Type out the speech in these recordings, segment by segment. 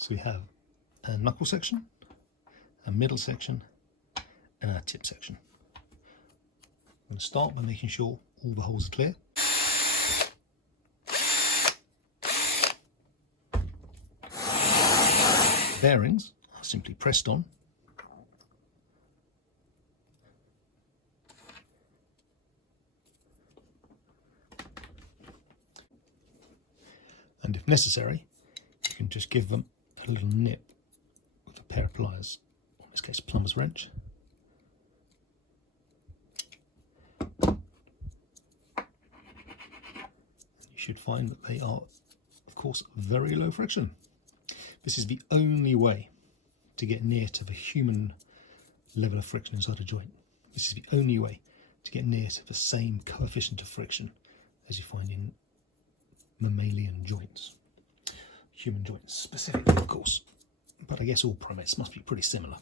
So we have a knuckle section, a middle section, and a tip section. I'm going to start by making sure all the holes are clear. Bearings are simply pressed on. And if necessary, you can just give them a little nip with a pair of pliers, in this case plumber's wrench. You should find that they are, of course, very low friction. This is the only way to get near to the human level of friction inside a joint. This is the only way to get near to the same coefficient of friction as you find in mammalian joints. Human joints specifically, of course, but I guess all primates must be pretty similar.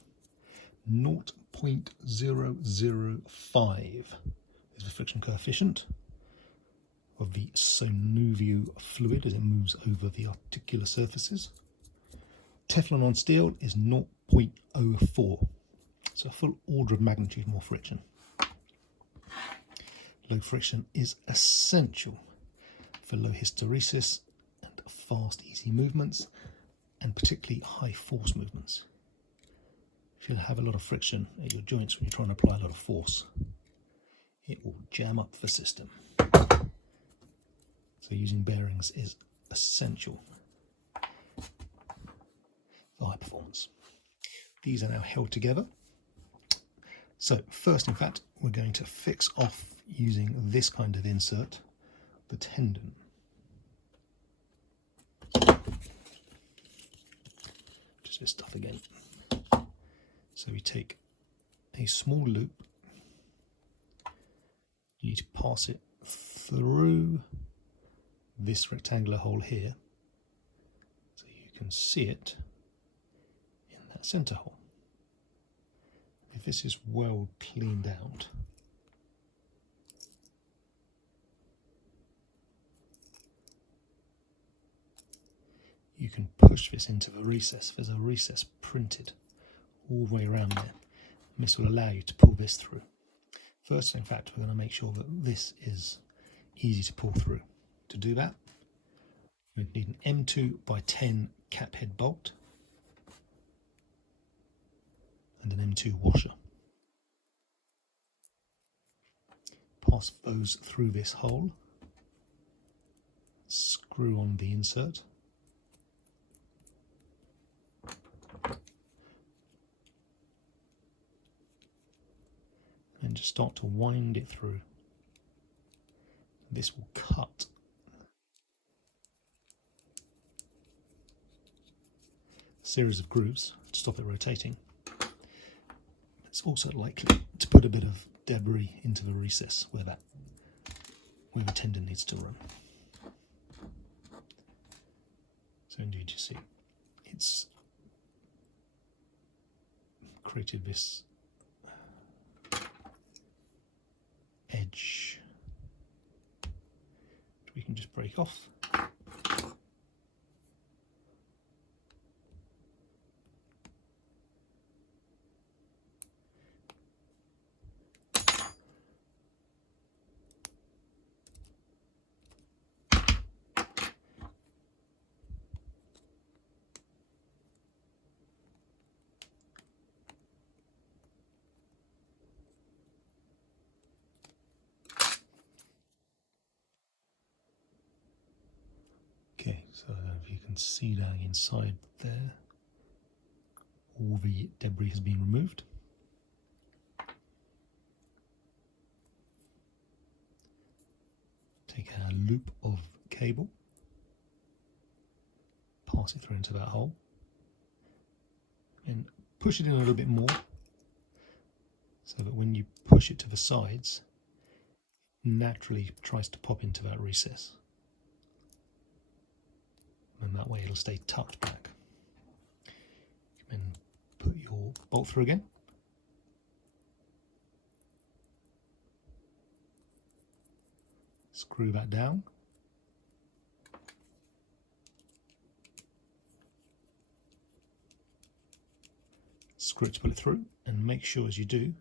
0.005 is the friction coefficient of the synovial fluid as it moves over the articular surfaces. Teflon on steel is 0.04, so a full order of magnitude more friction. Low friction is essential for low hysteresis and fast, easy movements, and particularly high force movements. If you have a lot of friction at your joints when you're trying to apply a lot of force, it will jam up the system. So using bearings is essential for high performance. These are now held together. So first, in fact, we're going to fix off using this kind of insert the tendon. Just this stuff again. So we take a small loop, you need to pass it through this rectangular hole here so you can see it in that center hole. If this is well cleaned out, you can push this into the recess. There's a recess printed all the way around there. And this will allow you to pull this through. First, in fact, we're going to make sure that this is easy to pull through. To do that, we need an M2 by 10 cap head bolt and an M2 washer. Pass those through this hole, screw on the insert, and just start to wind it through. This will cut a series of grooves to stop it rotating. It's also likely to put a bit of debris into the recess where the tendon needs to run. So indeed, you see, it's created this edge which we can just break off. Okay, so if you can see down inside there, all the debris has been removed. Take a loop of cable, pass it through into that hole, and push it in a little bit more so that when you push it to the sides, it naturally tries to pop into that recess. And that way it'll stay tucked back. Then put your bolt through again. Screw that down. Screw it to pull it through, and make sure as you do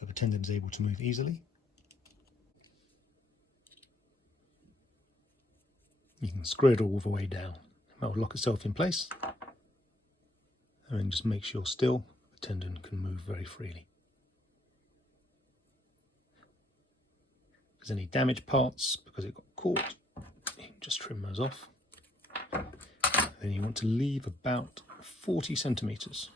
that the tendon is able to move easily. You can screw it all the way down. That will lock itself in place, and then just make sure still the tendon can move very freely. If there's any damaged parts because it got caught, you can just trim those off. Then you want to leave about 40 centimetres.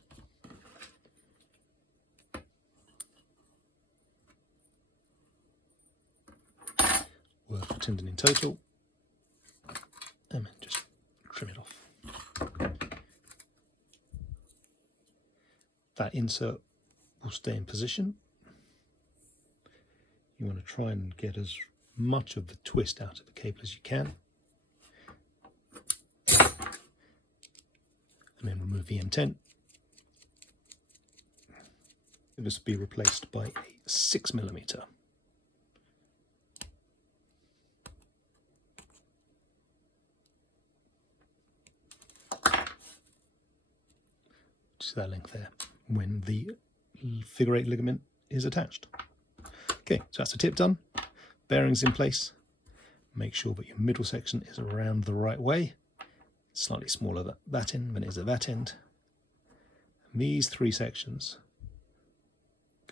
Worth of tendon in total, and then just trim it off. That insert will stay in position. You want to try and get as much of the twist out of the cable as you can. And then remove the M10. This will be replaced by a 6mm. Just that length there, when the figure 8 ligament is attached. Okay, so that's the tip done. Bearings in place. Make sure that your middle section is around the right way. Slightly smaller at that end than it is at that end. And these three sections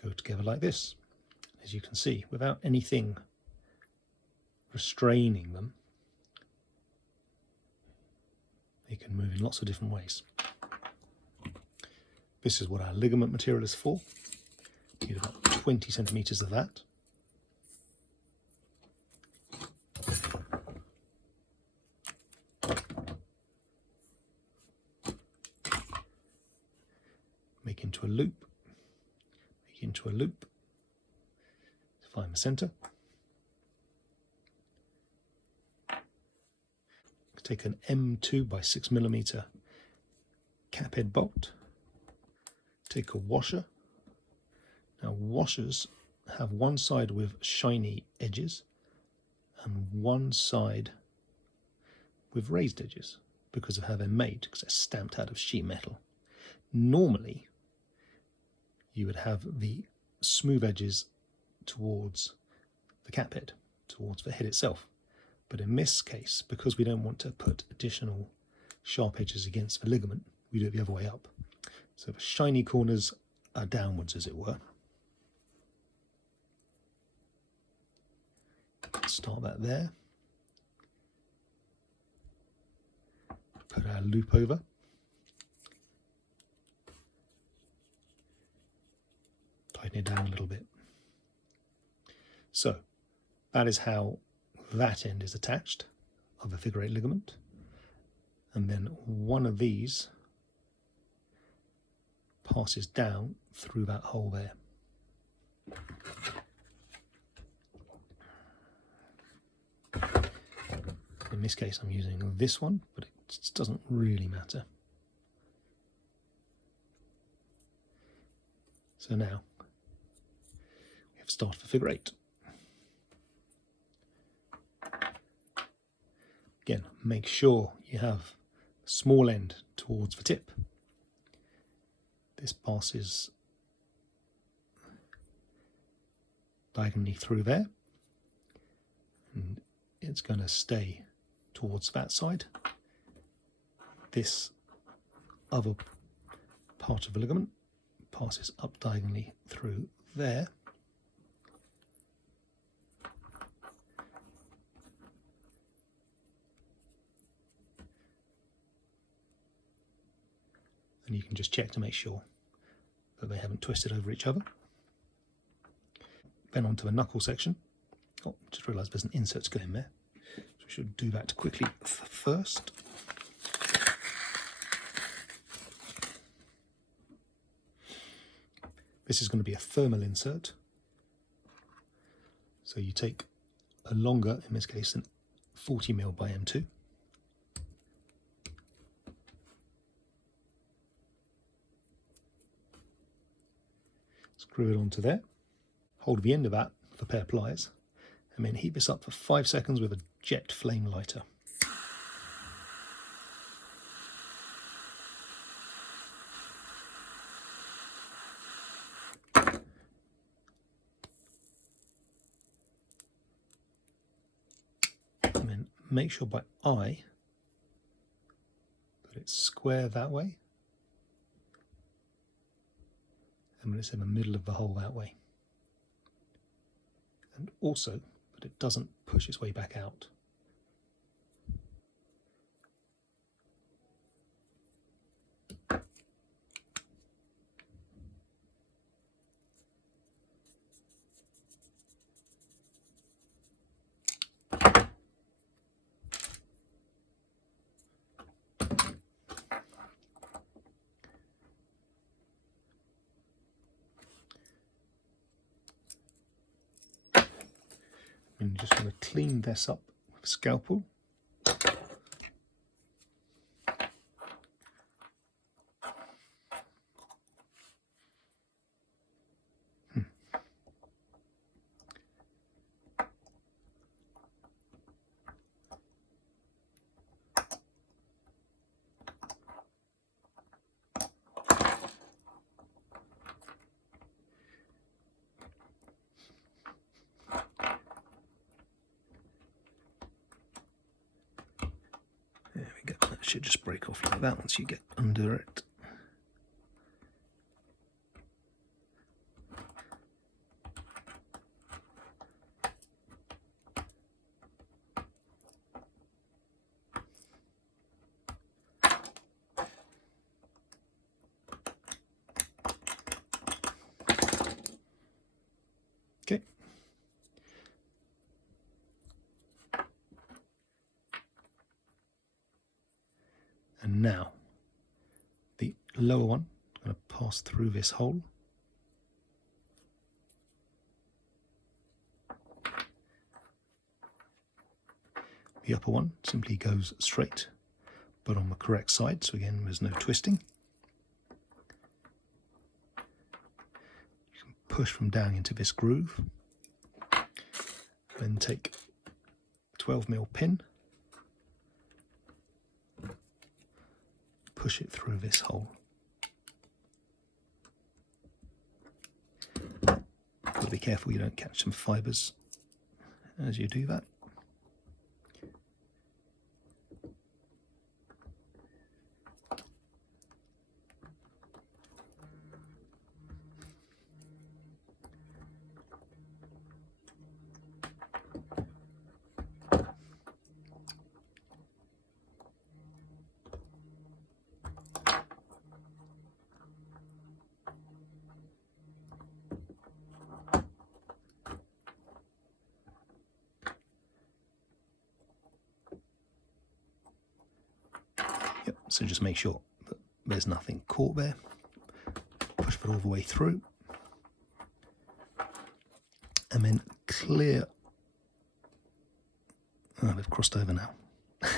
go together like this. As you can see, without anything restraining them, they can move in lots of different ways. This is what our ligament material is for. You need about 20 centimetres of that. Make into a loop, make into a loop to find the centre. Take an M2 by 6mm cap head bolt. Take a washer. Now washers have one side with shiny edges and one side with raised edges because of how they're made, because they're stamped out of sheet metal. Normally you would have the smooth edges towards the cap head, towards the head itself. But in this case, because we don't want to put additional sharp edges against the ligament, we do it the other way up. So the shiny corners are downwards, as it were. Start that there. Put our loop over. Tighten it down a little bit. So that is how that end is attached of the figure 8 ligament. And then one of these passes down through that hole there. In this case I'm using this one, but it doesn't really matter. So now we have start for figure 8. Again, make sure you have a small end towards the tip. This passes diagonally through there, and it's going to stay towards that side. This other part of the ligament passes up diagonally through there. And you can just check to make sure that they haven't twisted over each other. Then onto the knuckle section. Oh, just realised there's an insert to go in there. So we should do that quickly first. This is going to be a thermal insert. So you take a longer, in this case, an 40mm by M2. Screw it onto there, hold the end of that with a pair of pliers, and then heat this up for 5 seconds with a jet flame lighter. make sure by eye that it's square that way, and when it's in the middle of the hole that way. And also that it doesn't push its way back out. And you just want to clean this up with a scalpel. There we go, that should just break off like that once you get under it. Okay. And now the lower one, I'm going to pass through this hole. The upper one simply goes straight, but on the correct side, so again there's no twisting. You can push from down into this groove, then take 12mm pin, push it through this hole. Got to be careful you don't catch some fibres as you do that. Yep, so just make sure that there's nothing caught there. Push it all the way through. And then clear. Oh, they've crossed over now.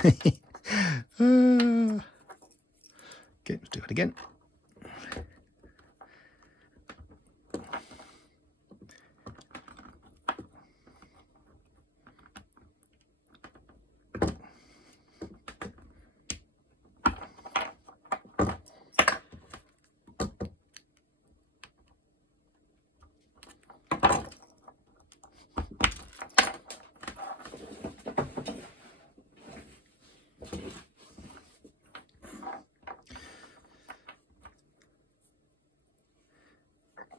Okay, let's do it again.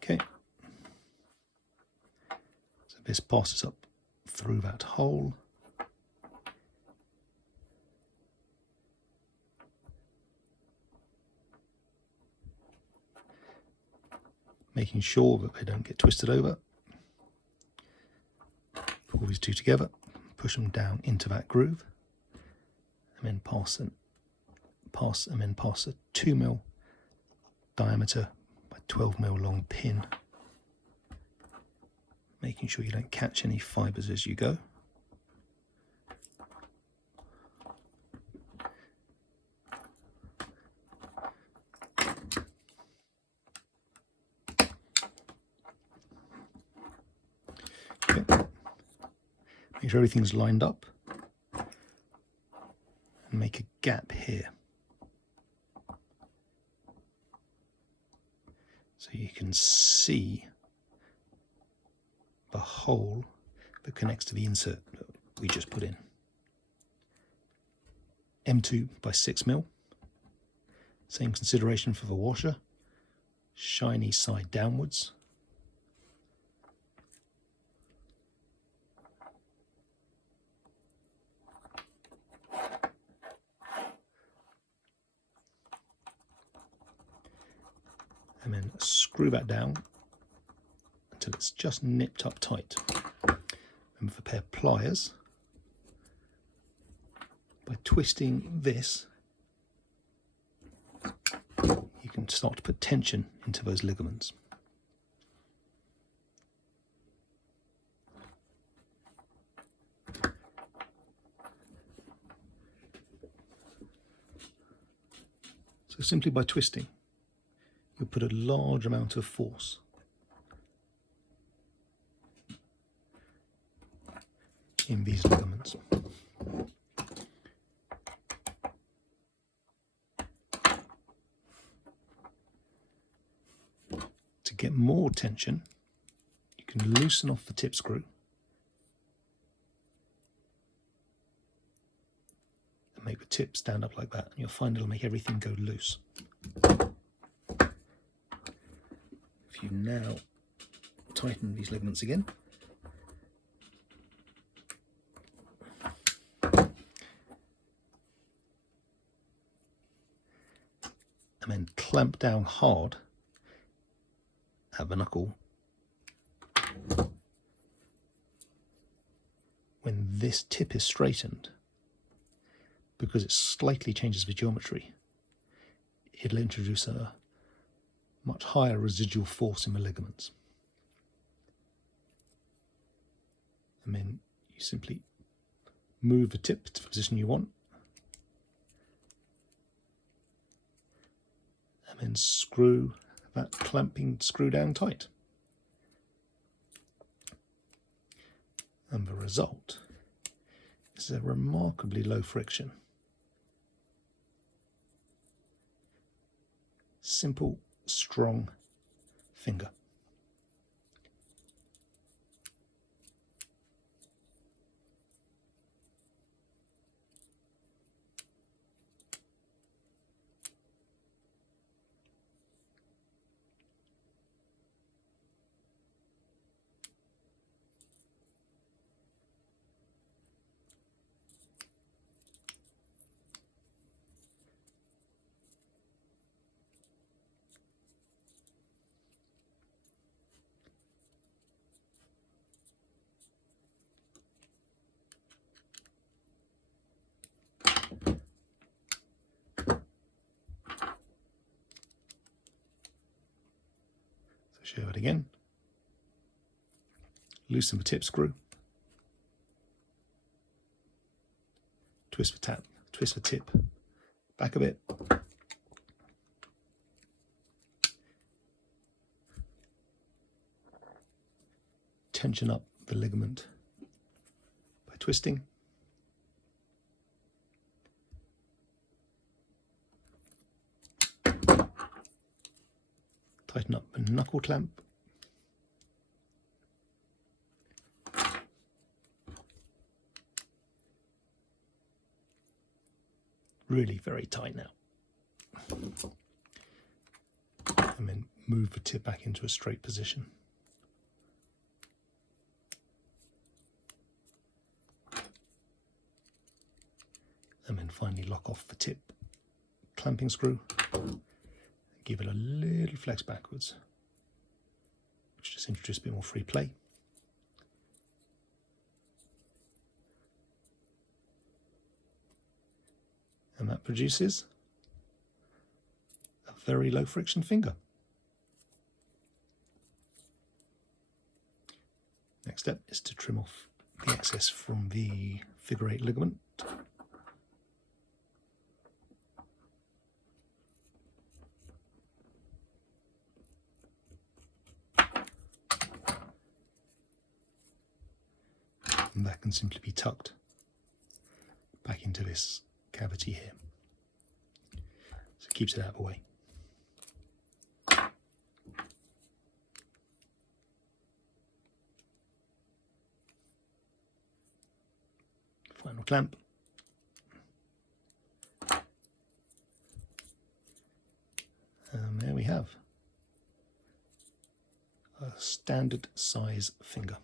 Okay, so this passes up through that hole. Making sure that they don't get twisted over. Pull these two together, push them down into that groove, and then pass a 2mm diameter by 12mm long pin, making sure you don't catch any fibres as you go. Okay. Make sure everything's lined up and make a gap here. So you can see the hole that connects to the insert that we just put in. M2 by 6mm. Same consideration for the washer. Shiny side downwards. And then screw that down until it's just nipped up tight. And with a pair of pliers, by twisting this, you can start to put tension into those ligaments. So simply by twisting, you'll put a large amount of force in these ligaments. To get more tension, you can loosen off the tip screw and make the tip stand up like that, and you'll find it'll make everything go loose. If you now tighten these ligaments again, and then clamp down hard at the knuckle, when this tip is straightened, because it slightly changes the geometry, it'll introduce a much higher residual force in the ligaments. And then you simply move the tip to the position you want, and then screw that clamping screw down tight. And the result is a remarkably low friction. Simple, strong finger. Show it again. Loosen the tip screw. Twist the tip back a bit. Tension up the ligament by twisting. Tighten up the knuckle clamp. Really very tight now. And then move the tip back into a straight position. And then finally lock off the tip clamping screw. Give it a little flex backwards, which just introduces a bit more free play. And that produces a very low friction finger. Next step is to trim off the excess from the figure 8 ligament. And that can simply be tucked back into this cavity here. So it keeps it out of the way. Final clamp. we have a standard size finger.